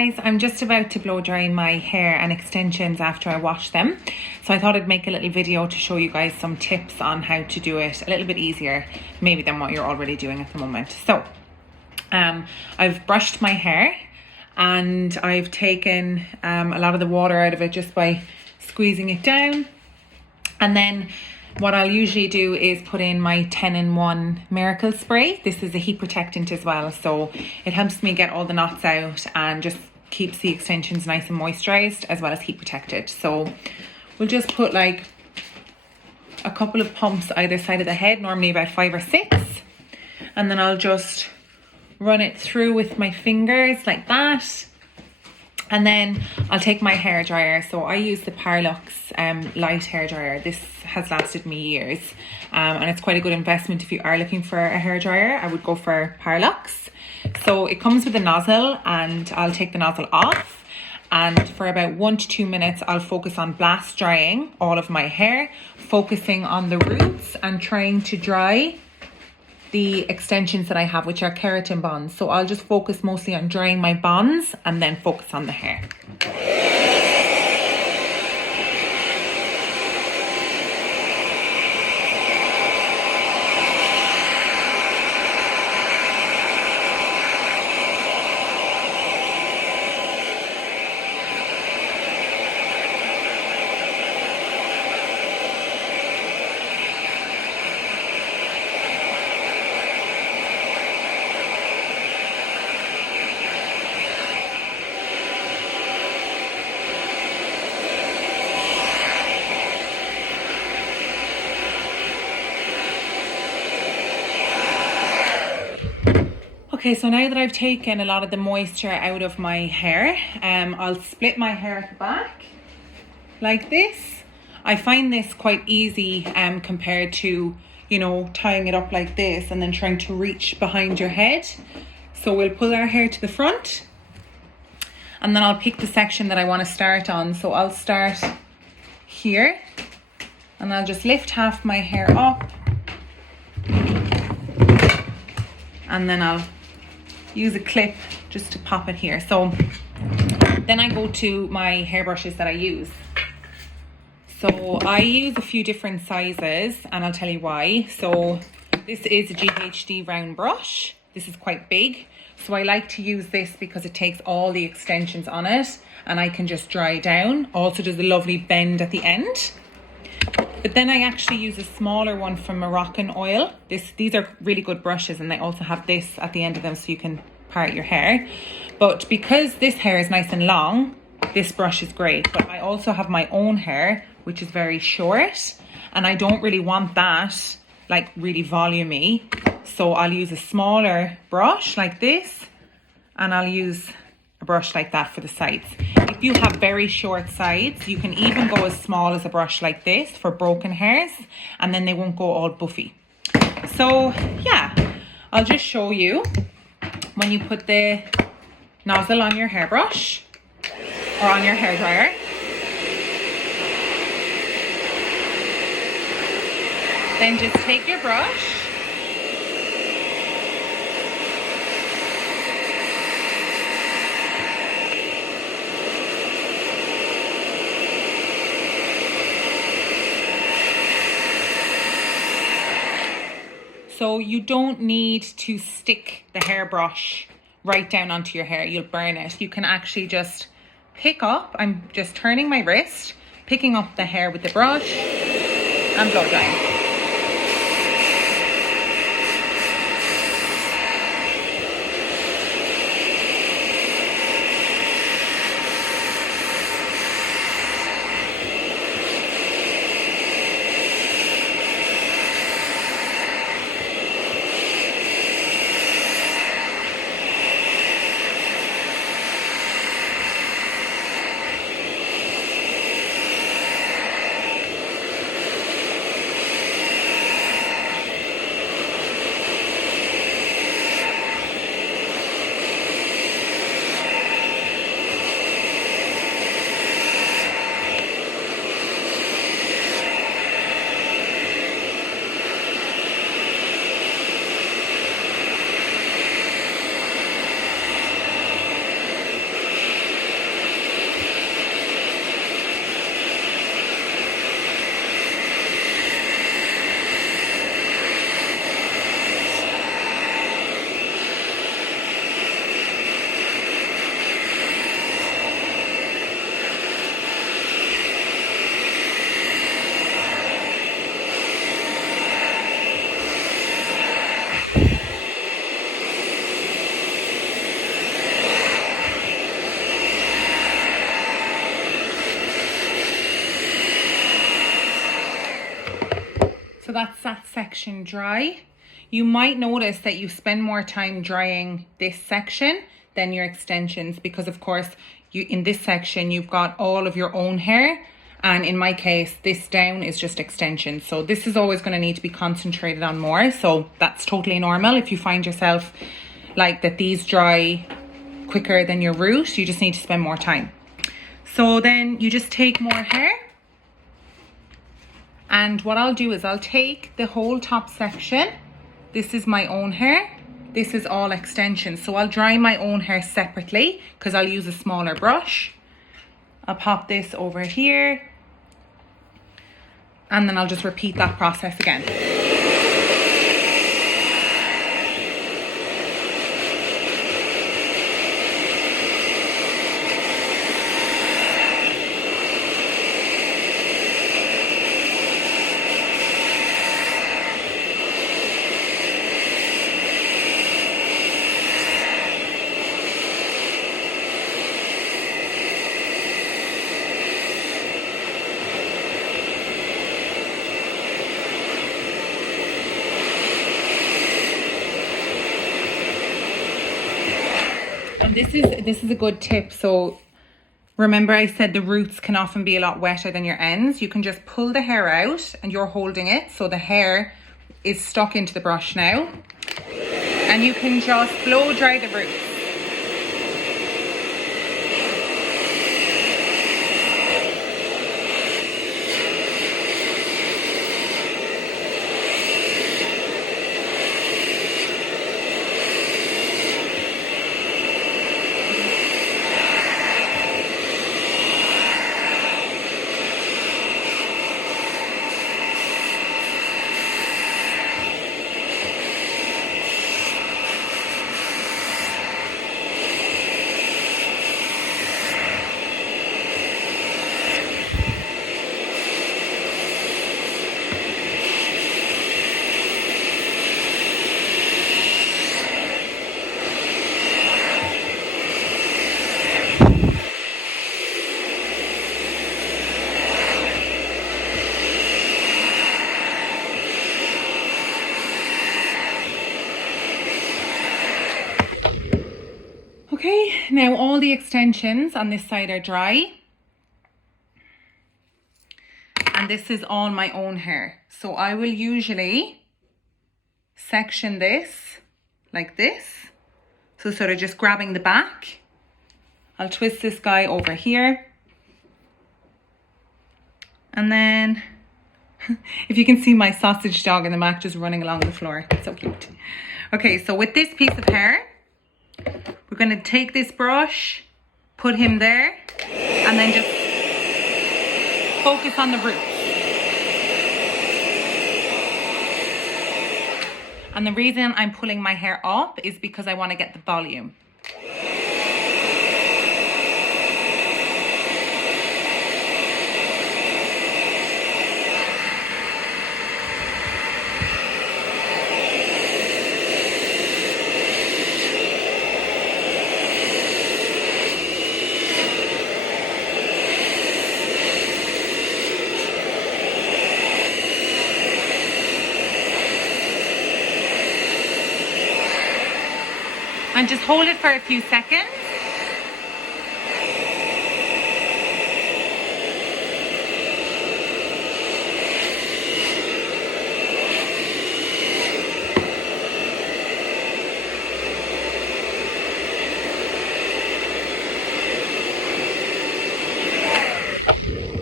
guys, I'm just about to blow dry my hair and extensions after I wash them. So I thought I'd make a little video to show you guys some tips on how to do it a little bit easier maybe than what you're already doing at the moment. So I've brushed my hair and I've taken a lot of the water out of it just by squeezing it down. And then what I'll usually do is put in my 10-in-1 Miracle Spray. This is a heat protectant as well, so it helps me get all the knots out and just keeps the extensions nice and moisturized as well as heat protected. So we'll just put like a couple of pumps either side of the head, normally about 5 or 6. And then I'll just run it through with my fingers like that. And then I'll take my hairdryer. So I use the Parlux light hairdryer. This has lasted me years. And it's quite a good investment if you are looking for a hairdryer. I would go for Parlux. So it comes with a nozzle and I'll take the nozzle off. And for about 1 to 2 minutes, I'll focus on blast drying all of my hair, focusing on the roots and trying to dry the extensions that I have, which are keratin bonds. So I'll just focus mostly on drying my bonds and then focus on the hair. Okay, so now that I've taken a lot of the moisture out of my hair, I'll split my hair at the back like this. I find this quite easy compared to, you know, tying it up like this and then trying to reach behind your head. So we'll pull our hair to the front and then I'll pick the section that I want to start on. So I'll start here and I'll just lift half my hair up and then I'll use a clip just to pop it here. So then I go to my hairbrushes that I use. So I use a few different sizes and I'll tell you why. So this is a GHD round brush. This is quite big. So I like to use this because it takes all the extensions on it and I can just dry down. Also does a lovely bend at the end. But then I actually use a smaller one from Moroccan Oil. These are really good brushes and they also have this at the end of them so you can part your hair. But because this hair is nice and long, this brush is great. But I also have my own hair, which is very short. And I don't really want that like really volumey. So I'll use a smaller brush like this. And I'll use a brush like that for the sides. If you have very short sides, you can even go as small as a brush like this for broken hairs and then they won't go all buffy. So yeah, I'll just show you when you put the nozzle on your hairbrush or on your hairdryer. Then just take your brush . So you don't need to stick the hairbrush right down onto your hair. You'll burn it. You can actually just pick up, I'm just turning my wrist, picking up the hair with the brush and blow drying. So that's that section dry. You might notice that you spend more time drying this section than your extensions, because of course in this section you've got all of your own hair, and in my case this down is just extensions. So this is always going to need to be concentrated on more. So that's totally normal. If you find yourself like that these dry quicker than your root, you just need to spend more time. So then you just take more hair, and what I'll do is I'll take the whole top section. This is my own hair, this is all extensions. So I'll dry my own hair separately because I'll use a smaller brush. I'll pop this over here, and then I'll just repeat that process again. This is a good tip. So remember I said the roots can often be a lot wetter than your ends. You can just pull the hair out and you're holding it, so the hair is stuck into the brush now, and you can just blow dry the roots. Okay, now all the extensions on this side are dry. And this is all my own hair. So I will usually section this like this. So sort of just grabbing the back. I'll twist this guy over here. And then, if you can see my sausage dog in the back just running along the floor. It's so cute. Okay, so with this piece of hair, we're going to take this brush, put him there, and then just focus on the root. And the reason I'm pulling my hair up is because I want to get the volume. And just hold it for a few seconds.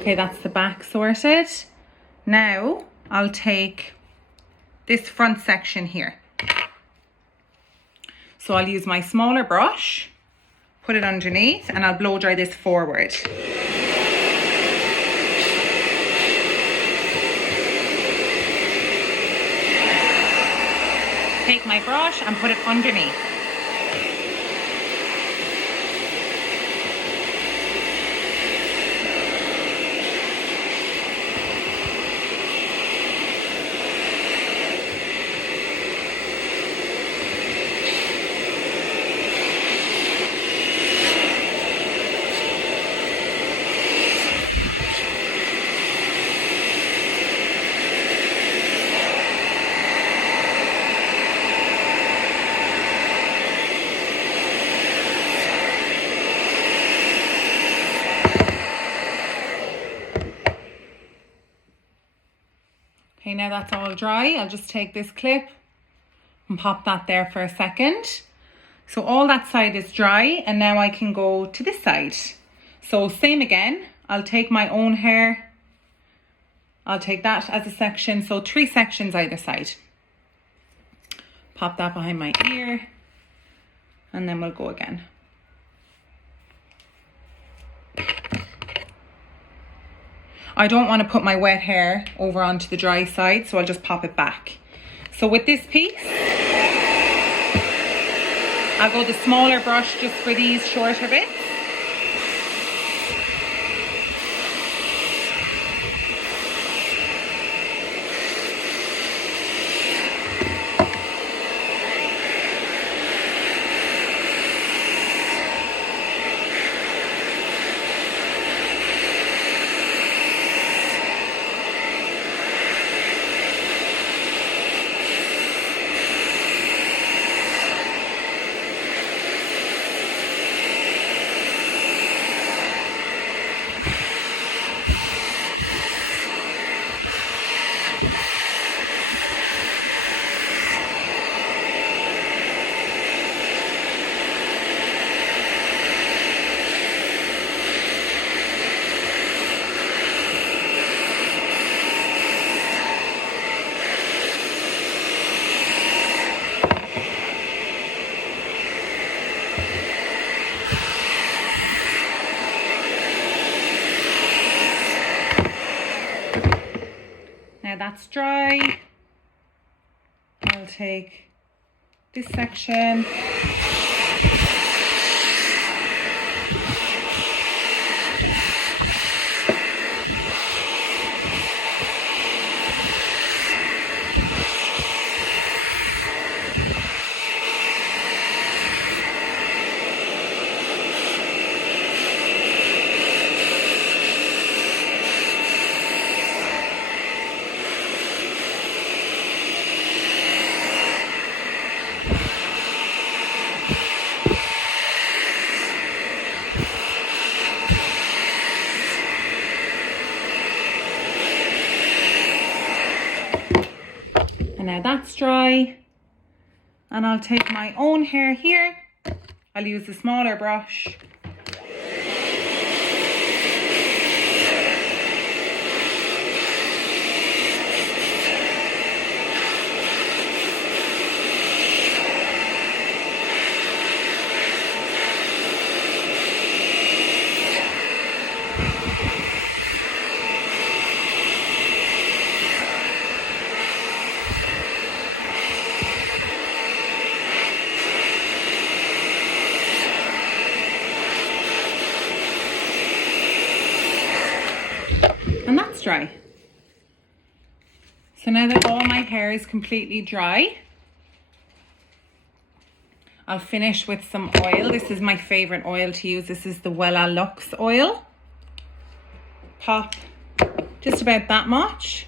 Okay, that's the back sorted. Now I'll take this front section here. So I'll use my smaller brush, put it underneath, and I'll blow dry this forward. Take my brush and put it underneath. Okay, now that's all dry. I'll just take this clip and pop that there for a second. So all that side is dry, and now I can go to this side. So same again, I'll take my own hair. I'll take that as a section, so 3 sections either side. Pop that behind my ear, and then we'll go again. I don't want to put my wet hair over onto the dry side, so I'll just pop it back. So with this piece, I'll go the smaller brush just for these shorter bits. Now that's dry. I'll take this section. And now that's dry, and I'll take my own hair here. I'll use the smaller brush. And that's dry. So now that all my hair is completely dry, I'll finish with some oil. This is my favorite oil to use. This is the Wella Luxe oil. Pop just about that much.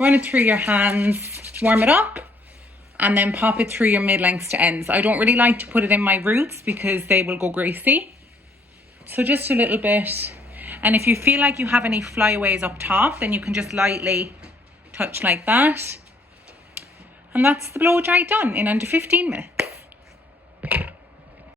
Run it through your hands, warm it up, and then pop it through your mid-lengths to ends. I don't really like to put it in my roots because they will go greasy. So just a little bit. And if you feel like you have any flyaways up top, then you can just lightly touch like that. And that's the blow dry done in under 15 minutes.